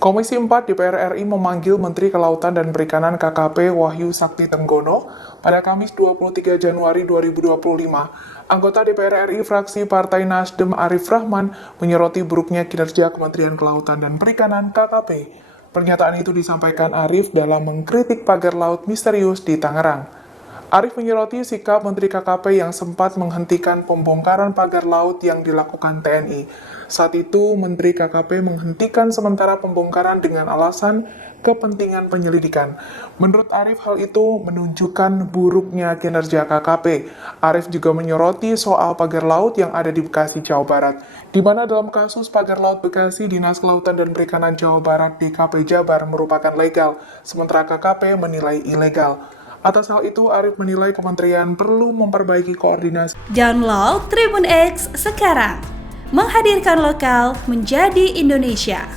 Komisi 4 DPR RI memanggil Menteri Kelautan dan Perikanan KKP Wahyu Sakti Tenggono pada Kamis 23 Januari 2025. Anggota DPR RI fraksi Partai Nasdem Arif Rahman menyoroti buruknya kinerja Kementerian Kelautan dan Perikanan KKP. Pernyataan itu disampaikan Arif dalam mengkritik pagar laut misterius di Tangerang. Arif menyoroti sikap Menteri KKP yang sempat menghentikan pembongkaran pagar laut yang dilakukan TNI. Saat itu, Menteri KKP menghentikan sementara pembongkaran dengan alasan kepentingan penyelidikan. Menurut Arif, hal itu menunjukkan buruknya kinerja KKP. Arif juga menyoroti soal pagar laut yang ada di Bekasi, Jawa Barat, di mana dalam kasus pagar laut Bekasi, Dinas Kelautan dan Perikanan Jawa Barat DKP Jabar merupakan legal, sementara KKP menilai ilegal. Atas hal itu, Arif menilai kementerian perlu memperbaiki koordinasi. Download Tribun X sekarang, menghadirkan lokal menjadi Indonesia.